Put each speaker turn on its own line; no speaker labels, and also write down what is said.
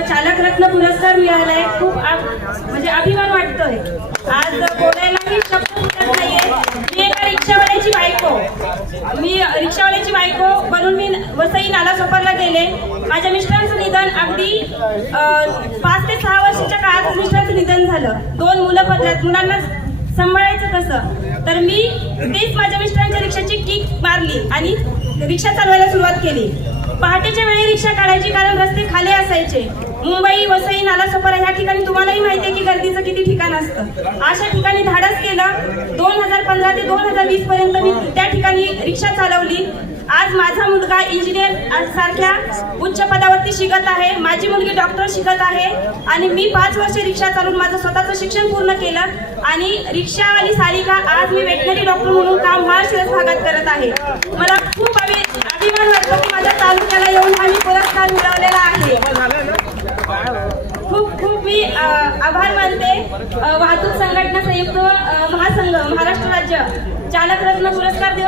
चालक रत्न पुरस्कार मिळालाय. खूप म्हणजे अभिमान वाटतोय. आज बोलायलाही शब्द सुचत नाहीये. मी एका रिक्षावाल्याची बायको. मी रिक्षावाल्याची बायको बनून मी वसई नालासोपारला गेले. माझ्या मिस्टरांचं निधन अगदी अं, पाच ते सहा वर्षाच्या काळात मिस्टरांचं निधन झालं. दोन मुलं पत्रात मुलांना सांभाळायचं कसं? तर मी तेच माझ्या मिस्टरांच्या रिक्षा मारली आणि रिक्षा चालवायला सुरुवात केली. पहाटेच्या वेळी रिक्षा काढायची कारण रस्ते खाली असायचे. मुंबई वसई नालासोपारा ह्या ठिकाणी तुम्हालाही माहिती आहे की गर्दीचं किती ठिकाण असतं. अशा ठिकाणी धाडस केलं. दोन हजार पंधरा ते दोन हजार वीस पर्यंत मी त्या ठिकाणी रिक्षा चालवली. आज माझा मुलगा इंजिनियर सारख्या उच्च पदावरती शिकत आहे. माझी मुलगी डॉक्टर शिकत आहे. आणि मी पाच वर्ष रिक्षा चालून माझं स्वतःचं शिक्षण पूर्ण केलं. आणि रिक्षावाली सारिका आज मी वेटनरी डॉक्टर म्हणून काम महाशिरस भागात करत आहे. मला खूप अभि अभिमान वाटतो की माझ्या तालुक्याला येऊन हा मी पुरस्कार मिळवलेला आहे. खूप खूप मी आभार मानते. वाहतूक संघटना संयुक्त महासंघ महाराष्ट्र राज्य चालक रत्न पुरस्कार